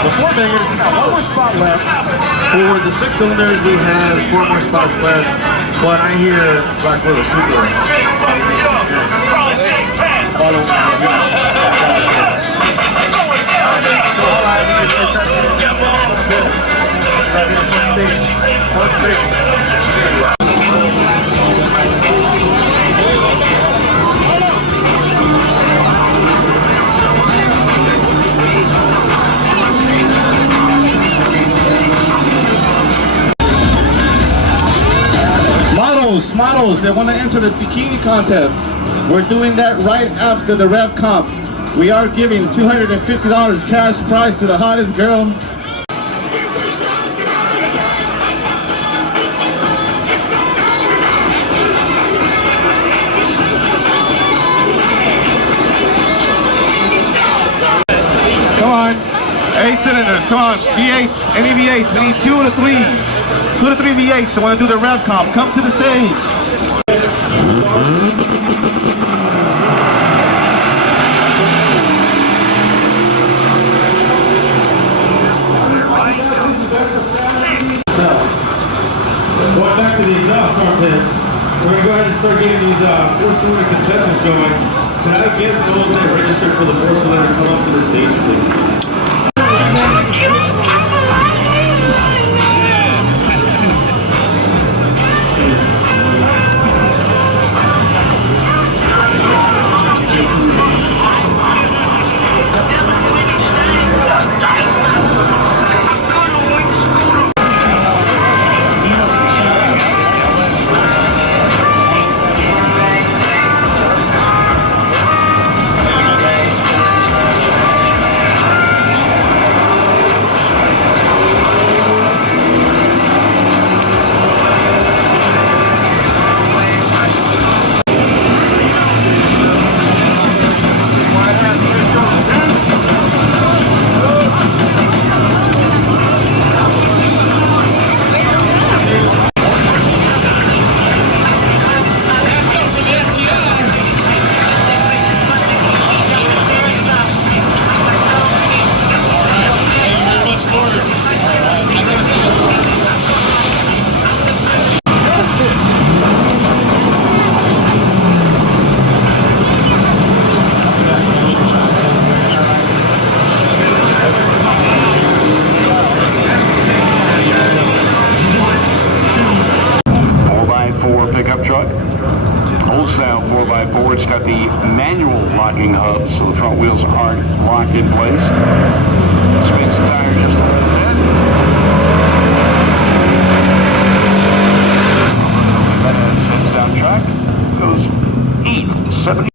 The 4-bangers, we got 1 more spot left. For the 6 cylinders, we have 4 more spots left. But I hear Black Widow super. Models that want to enter the bikini contest. We're doing that right after the Rev Comp. We are giving $250 cash prize to the hottest girl. Come on, 8 cylinders, come on, V8s, any V8s, we need 2 to 3 V8s that want to do the Rev Comp. Come to the stage. Going back to the exhaust contest, we're going to go ahead and start getting these 4-cylinder contestants going. Can I get those that registered for the 4-cylinder come up to the stage, please? Pickup truck, old style 4x4. It's got the manual locking hub, so the front wheels aren't locked in place. Spins the tire just a little bit. Then it sends down track, goes 870.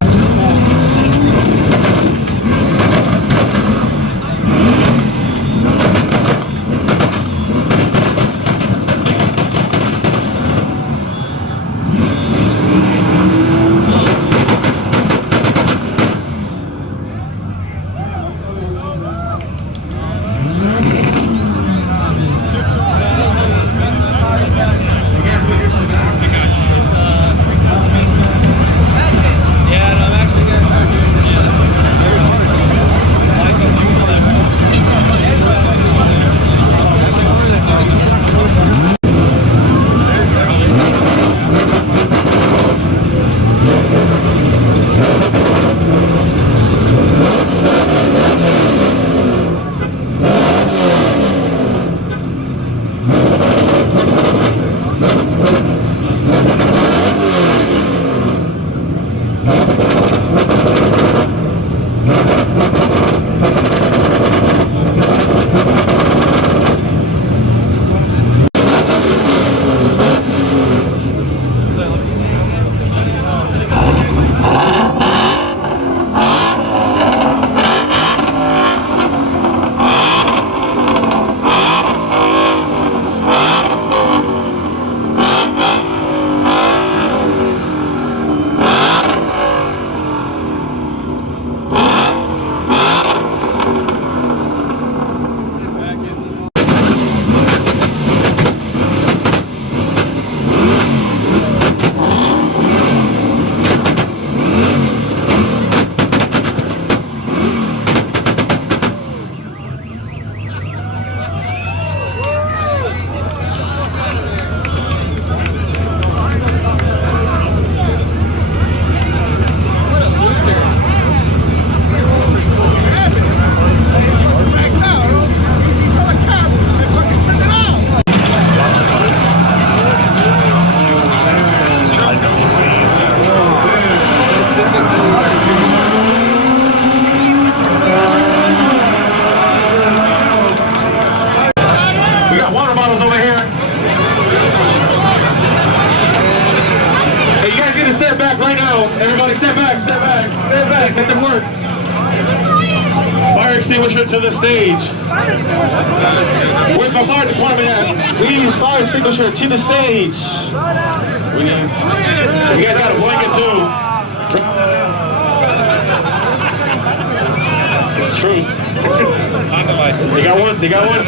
extinguisher to the stage. Where's my fire department at? Please, fire extinguisher to the stage. We need. You guys got a blanket too. It's true. They got one. They got one.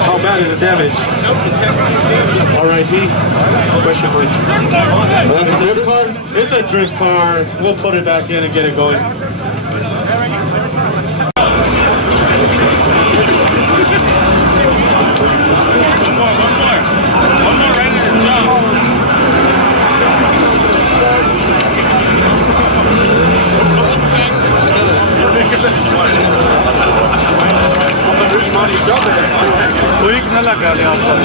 How bad is the damage? R.I.P. Question mark. Oh, that's a drift car? It's a drift car. We'll put it back in and get it going. One more right in the jump. Då gick den laggade i halsen.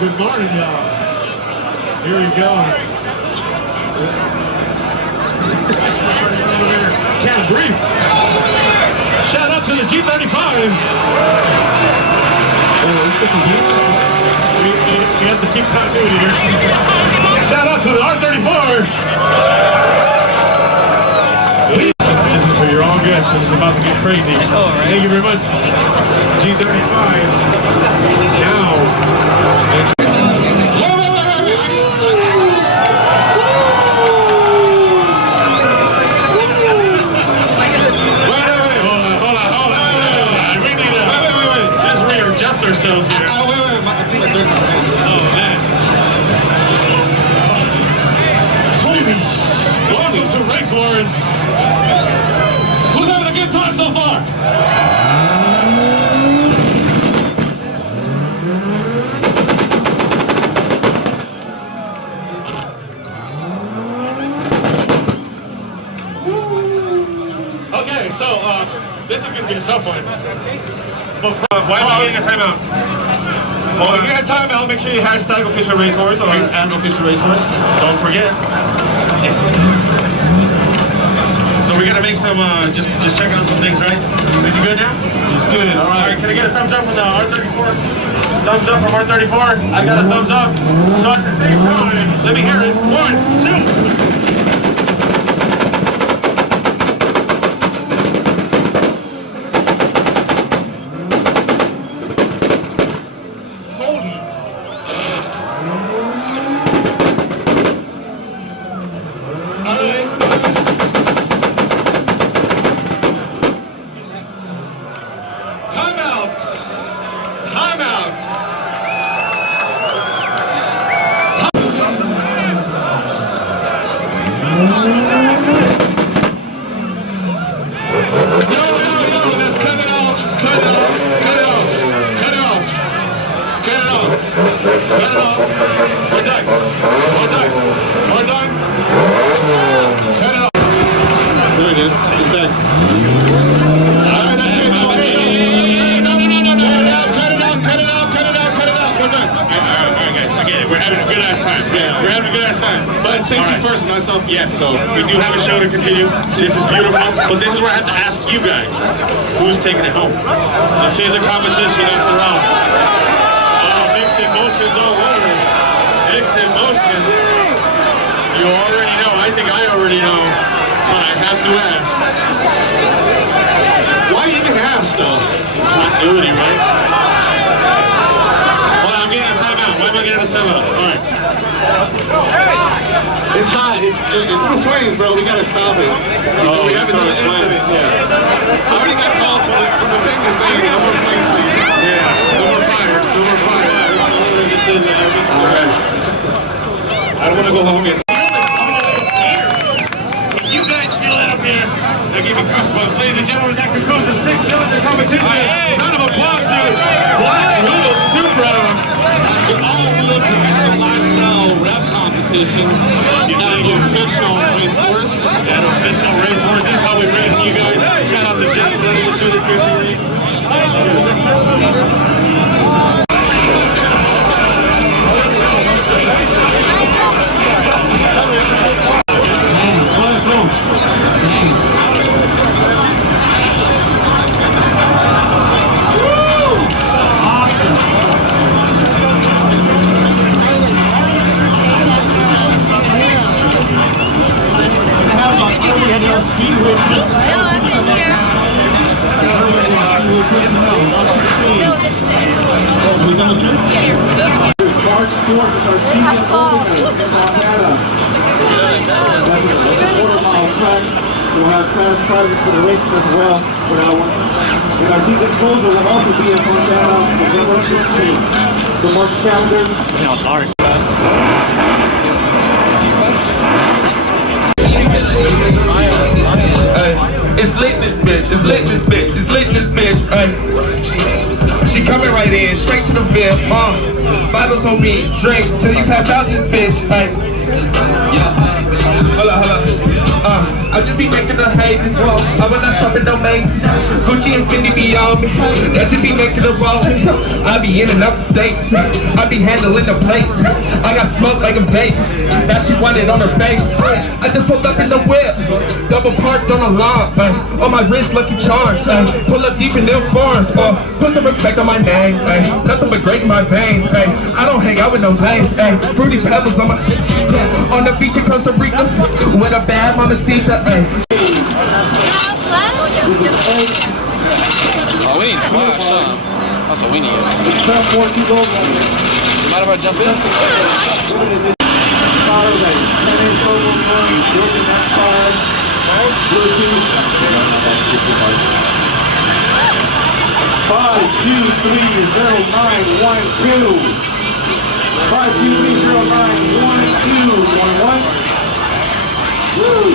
Good morning, y'all. Here we go. Can't breathe. Shout out to the G35. Oh, we're still competing. We have to keep continuity here. Shout out to the R34. This is for your own good, because it's about to get crazy. Thank you very much. G35. Now. Ourselves here. Wait, I think I did my pants. Oh, man. Holy. Welcome to Race Wars. Who's having a good time so far? Okay, so this is going to be a tough one. Why am I getting a timeout? Well, if you get a timeout, make sure you hashtag official Race Wars or and official Race Wars. Don't forget. Yes. So we're gonna make some just checking on some things, right? Is he good now? He's good. All right. Can I get a thumbs up from the R34? Thumbs up from R34. I got a thumbs up. So at the same time, let me hear it. 1, 2. Yes, so we do have a show to continue. This is beautiful, but this is where I have to ask you guys, who's taking it home? This is a competition after all. Mixed emotions all over. Mixed emotions. You already know, I think I already know, but I have to ask. Why even ask though? Continuity, right? Well, I'm getting a timeout. Why am I getting a timeout? All right. It's hot. It's through flames, bro. We gotta stop it. We have another incident. Yeah. I already got called from the venue saying no more flames, please. Yeah. No more fires. No more fires. I don't want to go home yet. You guys feel that up here? That gave me goosebumps, ladies and gentlemen. That concludes the 6-cylinder competition. Round of applause to Black Widow Supra. That's your all-wheel drive. competition at the official Racewars. At official Racewars. This is how we bring it to you guys. Shout out to Jeff for letting us do this here today. No, I've been here. No, this is it. March 4th is our season opener in Montana. That's a quarter-mile track. We'll have fast prizes for the races as well. And our season closer will also be in Montana November 15th. So mark the calendar. It's lit this bitch, it's lit this bitch, it's lit this bitch, She coming right in, straight to the VIP, bottles on me, drink till you pass out this bitch, Holla. I just be making a hate. I when I shop at no Macy's, Gucci and Fendi be on me. That just be making a roll. I be in and out the states. I be handling the plates. I got smoke like a vape. Now she want it on her face. I just pulled up in the whip, double parked on the lawn. On my wrist, Lucky Charms. Pull up deep in them farms. Put some respect on my name. Nothing but great in my veins. I don't hang out with no lames. Fruity pebbles on the beach in Costa Rica with a bad mamacita. Oh, we need flash, huh? That's what we need. Mind if I jump in? 5230912. 5230912. Woo,